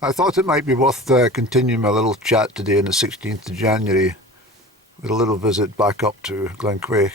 I thought it might be worth continuing my little chat today on the 16th of January with a little visit back up to Crieff,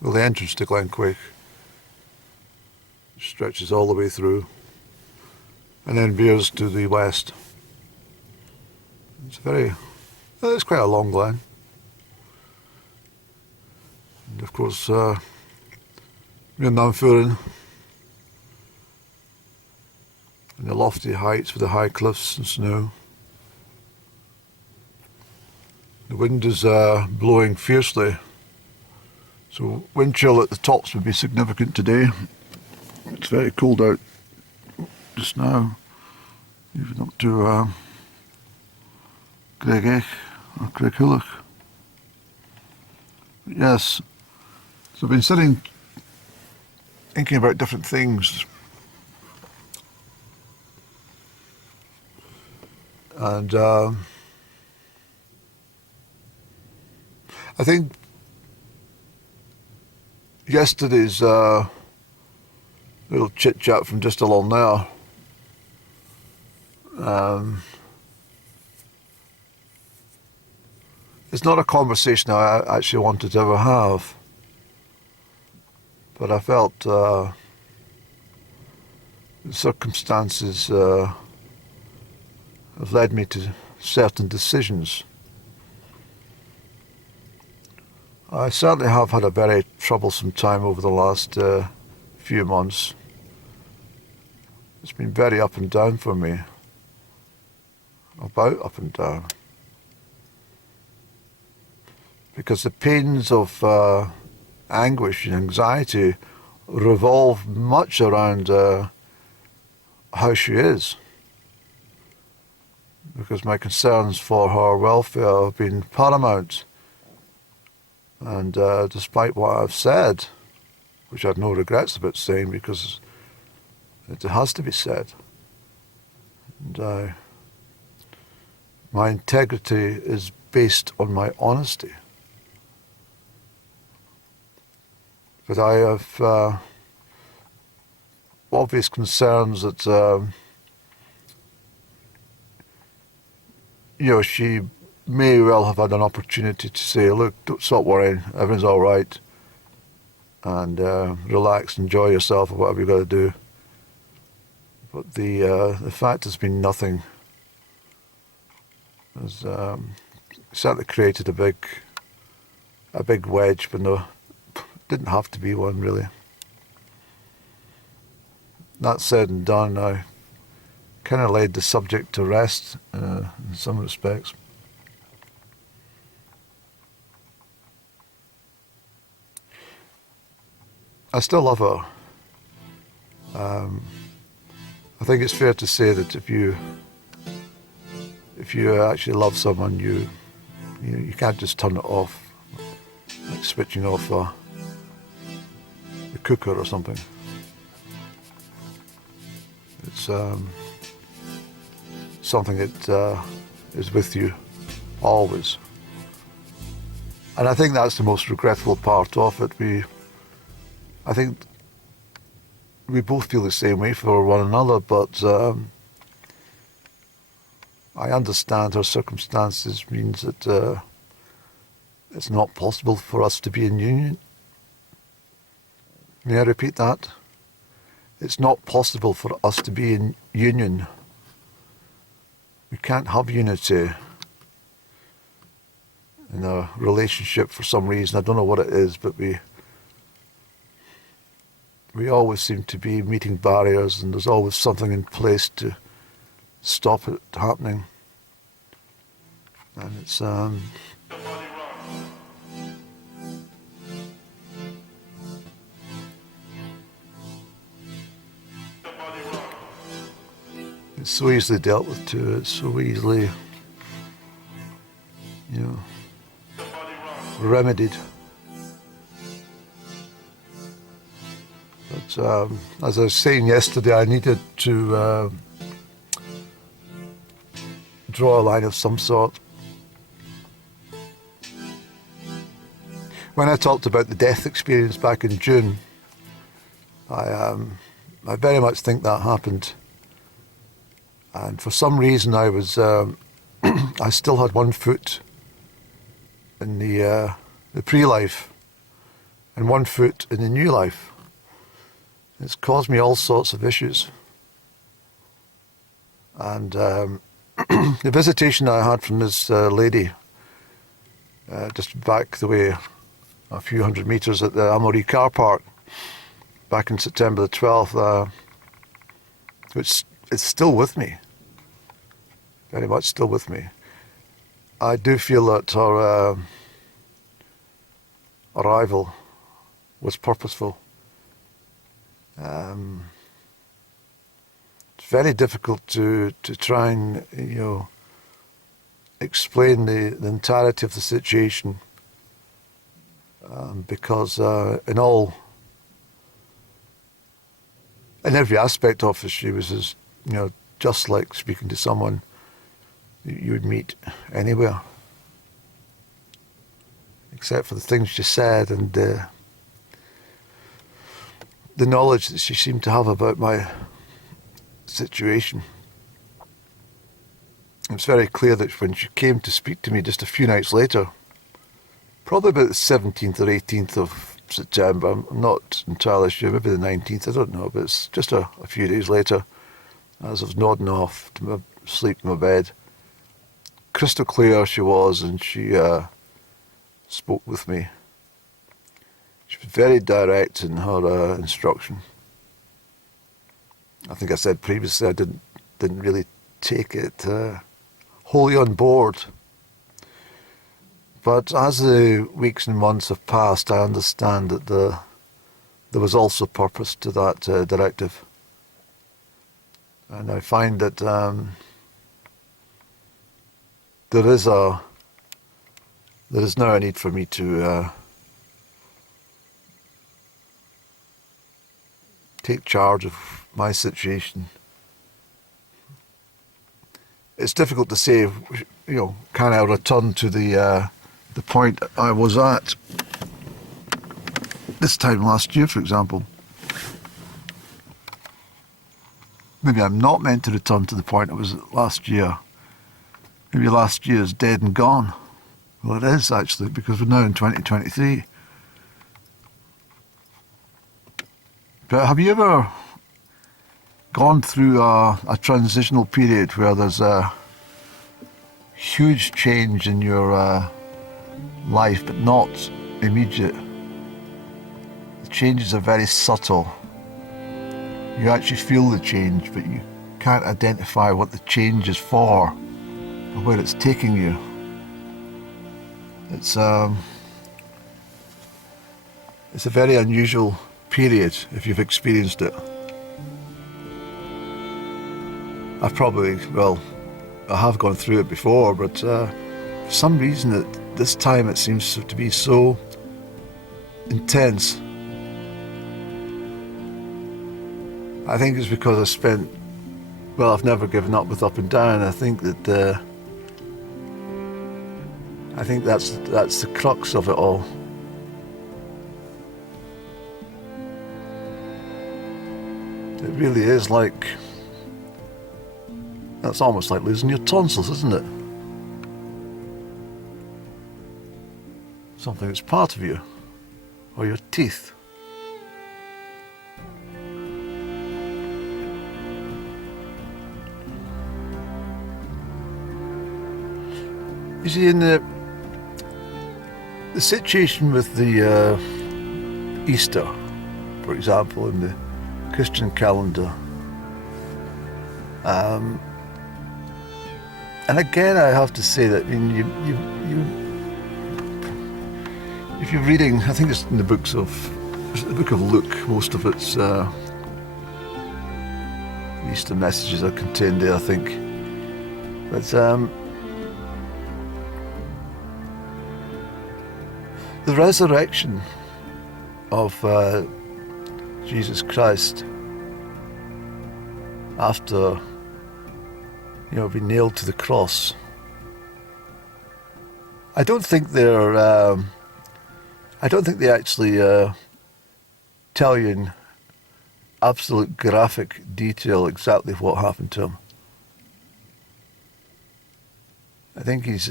well, the entrance to Crieff. Stretches all the way through and then veers to the west. It's quite a long glen. And of course, we're Namfurin and the lofty heights with the high cliffs and snow. The wind is blowing fiercely, so wind chill at the tops would be significant today. It's very cold out just now, even up to Crieff or Crieff. Yes, so I've been sitting thinking about different things. And I think yesterday's little chit-chat from just along there it's not a conversation I actually wanted to ever have, but I felt the circumstances have led me to certain decisions. I certainly have had a very troublesome time over the last few months. It's been very up and down for me, about up and down, because the pains of anguish and anxiety revolve much around how she is, because my concerns for her welfare have been paramount. And despite what I've said, which I have no regrets about saying because it has to be said, and my integrity is based on my honesty. But I have obvious concerns that she may well have had an opportunity to say, look, don't stop worrying, everything's all right, and relax, enjoy yourself, or whatever you've got to do. But the fact has been nothing. Has certainly created a big wedge, but no, didn't have to be one really. That said and done, I kind of laid the subject to rest in some respects. I still love her. I think it's fair to say that if you actually love someone, you can't just turn it off, like switching off the cooker or something. It's something that is with you always, and I think that's the most regretful part of it. I think we both feel the same way for one another, but I understand her circumstances means that it's not possible for us to be in union. May I repeat that? It's not possible for us to be in union. We can't have unity in a relationship for some reason. I don't know what it is, but we always seem to be meeting barriers, and there's always something in place to stop it happening. And it's it's so easily dealt with too. It's so easily, remedied. But as I was saying yesterday, I needed to draw a line of some sort. When I talked about the death experience back in June, I very much think that happened And for some reason I was, I still had one foot in the pre-life and one foot in the new life. It's caused me all sorts of issues. And the visitation I had from this lady, just back the way a few hundred metres at the Amory car park, back in September the 12th, it's still with me, very much still with me. I do feel that her arrival was purposeful. It's very difficult to try and, explain the entirety of the situation, because in every aspect of it, she was as, just like speaking to someone you would meet anywhere, except for the things she said and the knowledge that she seemed to have about my situation. It was very clear that when she came to speak to me just a few nights later, probably about the 17th or 18th of September, I'm not entirely sure, maybe the 19th, I don't know, but it's just a few days later, as I was nodding off to sleep in my bed, crystal clear she was, and she spoke with me. She was very direct in her instruction. I think I said previously I didn't really take it wholly on board. But as the weeks and months have passed, I understand that there was also purpose to that directive. And I find that there is now a need for me to take charge of my situation. It's difficult to say, can I return to the point I was at this time last year, for example. Maybe I'm not meant to return to the point I was at last year. Maybe last year is dead and gone. Well, it is actually, because we're now in 2023. But have you ever gone through a transitional period where there's a huge change in your life, but not immediate? The changes are very subtle. You actually feel the change, but you can't identify what the change is for or where it's taking you. It's a very unusual period if you've experienced it. I have gone through it before, but for some reason at this time it seems to be so intense. I think it's because I've never given up with up and down. I think that that's the crux of it all. It really is that's almost like losing your tonsils, isn't it? Something that's part of you, or your teeth. You see, in the situation with the Easter, for example, in the Christian calendar, and again, I have to say that if you're reading, I think it's in the book of Luke, most of its Easter messages are contained there, I think. But the resurrection of Jesus Christ after being nailed to the cross, I don't think they actually tell you in absolute graphic detail exactly what happened to him. I think his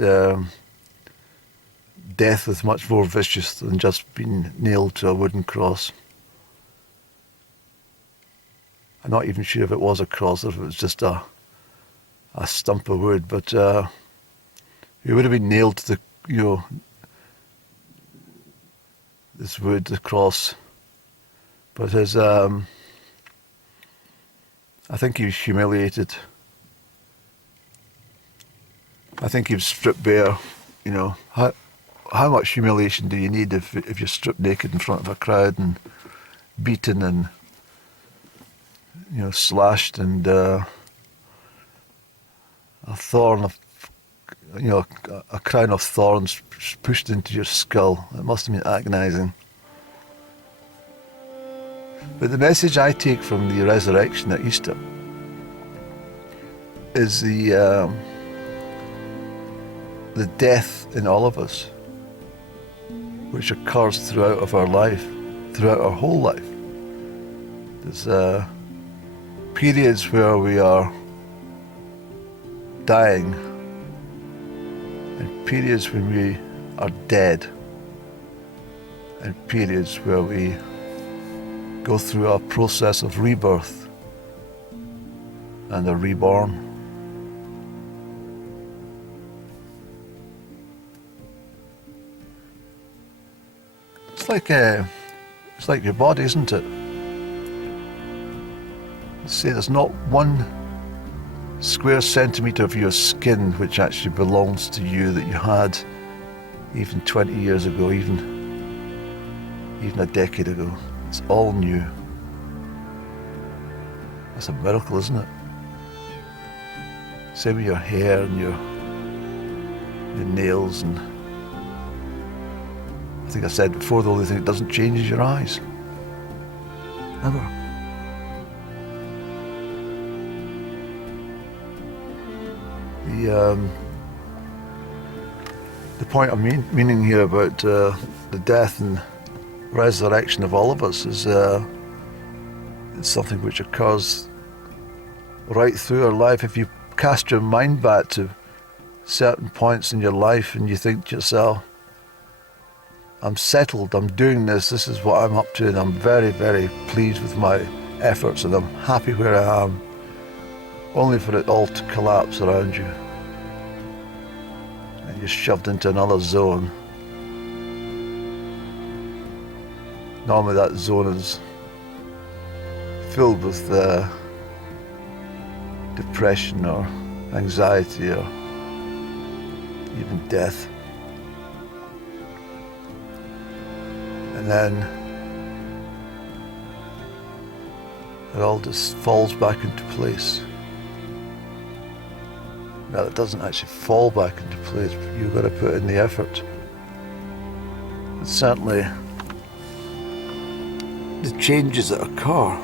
death was much more vicious than just being nailed to a wooden cross. I'm not even sure if it was a cross or if it was just a stump of wood, but he would have been nailed to this wood, the cross. But I think he was humiliated. I think he was stripped bare. How much humiliation do you need if you're stripped naked in front of a crowd and beaten and slashed and a thorn of a crown of thorns pushed into your skull? It must have been agonising. But the message I take from the resurrection at Easter is the death in all of us, which occurs throughout our whole life. There's periods where we are dying and periods when we are dead and periods where we go through a process of rebirth and are reborn. It's like your body, isn't it? Say there's not 1 square centimetre of your skin which actually belongs to you that you had even 20 years ago, even a decade ago. It's all new. That's a miracle, isn't it? Same with your hair and your nails, and I think I said before, the only thing that doesn't change is your eyes. Never. The point I'm meaning here about the death and resurrection of all of us is it's something which occurs right through our life. If you cast your mind back to certain points in your life and you think to yourself, I'm settled, I'm doing this is what I'm up to, and I'm very, very pleased with my efforts and I'm happy where I am, only for it all to collapse around you. And you're shoved into another zone. Normally that zone is filled with depression or anxiety or even death. And then it all just falls back into place. Now it doesn't actually fall back into place, but you've got to put in the effort. But certainly the changes that occur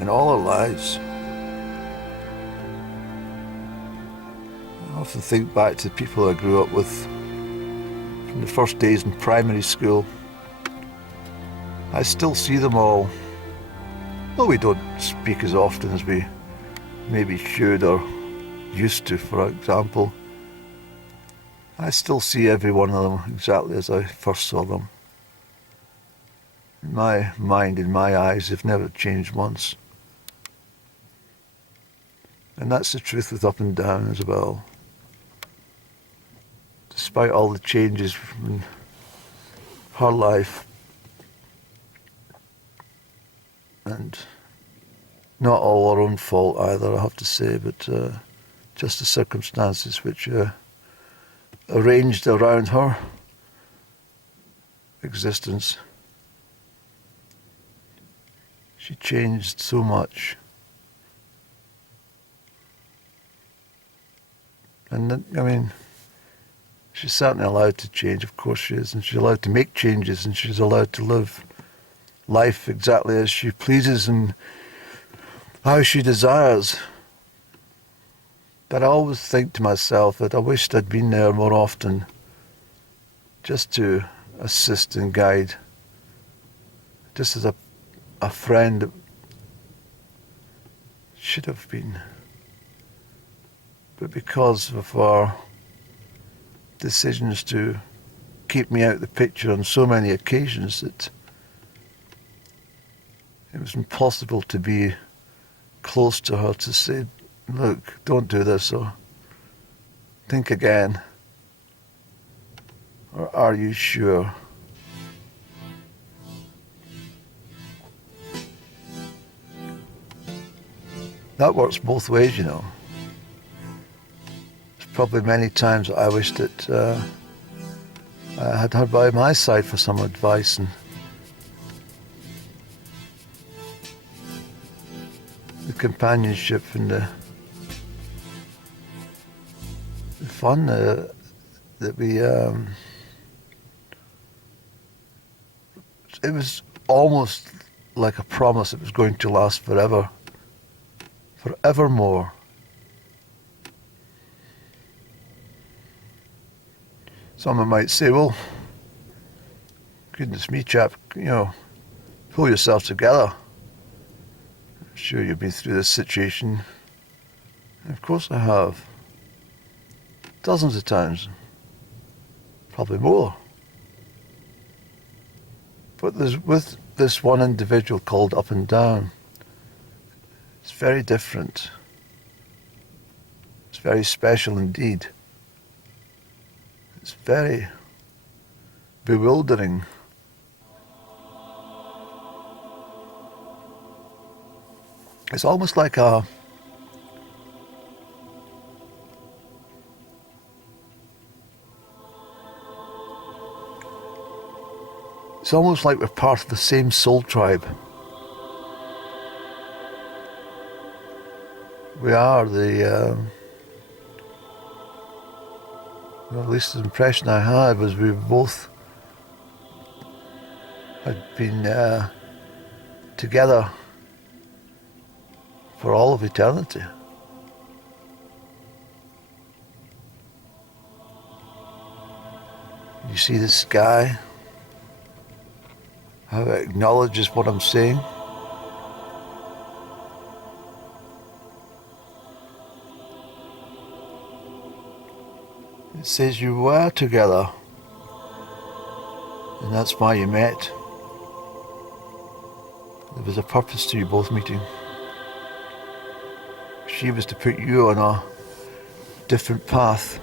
in all our lives. I often think back to people I grew up with from the first days in primary school. I still see them all. Well, we don't speak as often as we maybe should or used to, for example. I still see every one of them exactly as I first saw them. In my mind, in my eyes, they've never changed once. And that's the truth with up and down as well. Despite all the changes in her life, and not all our own fault either, I have to say, but just the circumstances which arranged around her existence. She changed so much. And I mean, she's certainly allowed to change, of course she is, and she's allowed to make changes, and she's allowed to live life exactly as she pleases and how she desires. But I always think to myself that I wished I'd been there more often, just to assist and guide, just as a friend that should have been. but because of our decisions to keep me out of the picture on so many occasions that it was impossible to be close to her to say, look, don't do this, or think again, or are you sure? That works both ways, you know. There's probably many times I wished that I had her by my side for some advice, and the companionship and the fun that we, it was almost like a promise it was going to last forever, forevermore. Someone might say, well, goodness me, chap, you know, pull yourself together. I'm sure you've been through this situation. And of course I have. Dozens of times. Probably more. But there's, with this one individual called Up and Down, it's very different. It's very special indeed. It's very bewildering. It's almost like a it's almost like we're part of the same soul tribe. We are the well, at least the impression I had was we both had been together for all of eternity. You see the sky, how it acknowledges what I'm saying. It says you were together, and that's why you met. There was a purpose to you both meeting. She was to put you on a different path,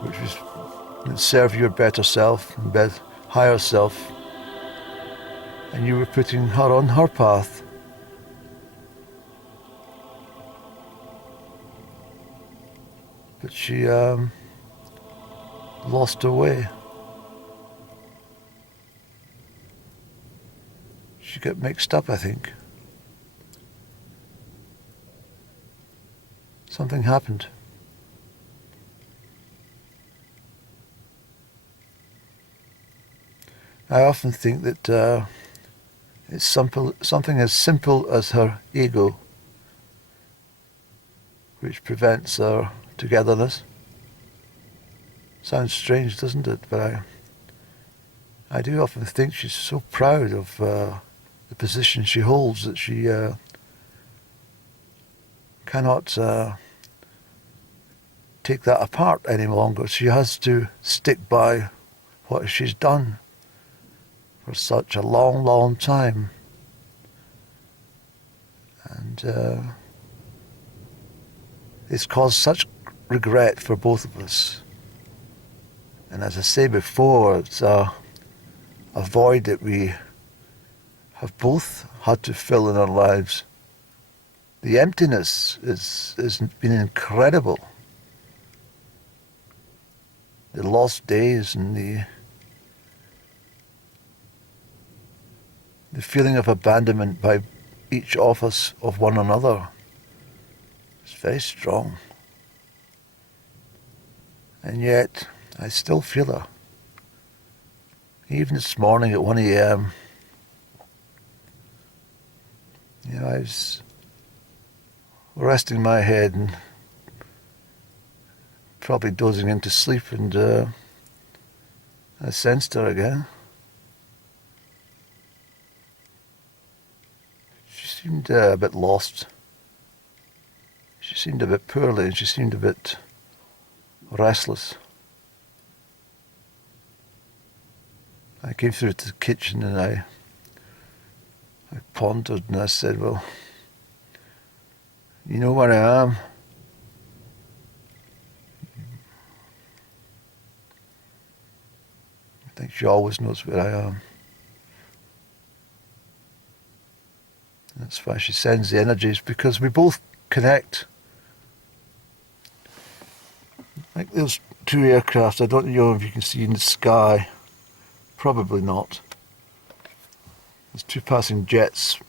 which would serve your better self and higher self, and you were putting her on her path. But she lost her way. She got mixed up, I think. Something happened. I often think that it's something as simple as her ego which prevents our togetherness. Sounds strange, doesn't it? But I do often think she's so proud of the position she holds that she cannot take that apart any longer. She has to stick by what she's done for such a long, long time. And it's caused such regret for both of us. And as I say before, it's a void that we have both had to fill in our lives. The emptiness has been incredible. The lost days and the feeling of abandonment by each of us of one another is very strong. And yet, I still feel her. Even this morning at 1 a.m, you know, I was resting my head and probably dozing into sleep, and I sensed her again. She seemed a bit lost. she seemed a bit poorly and she seemed a bit restless. I came through to the kitchen and I pondered and I said, well, you know where I am? I think she always knows where I am. That's why she sends the energies, because we both connect. Like those two aircraft, I don't know if you can see in the sky. Probably not. There's two passing jets.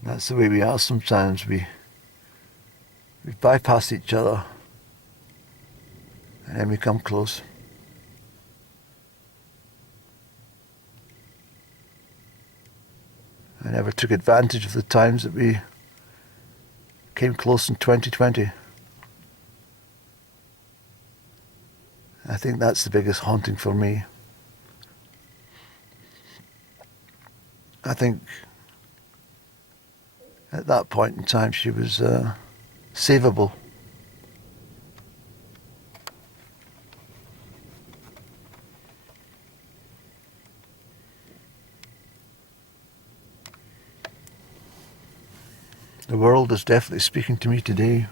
And that's the way we are sometimes. We bypass each other and then we come close. I never took advantage of the times that we came close in 2020. I think that's the biggest haunting for me. I think at that point in time she was savable. The world is definitely speaking to me today.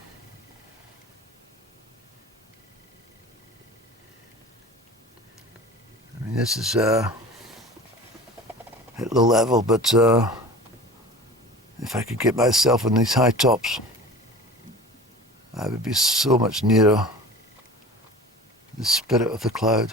I mean, this is at low level, but if I could get myself on these high tops, I would be so much nearer the spirit of the cloud.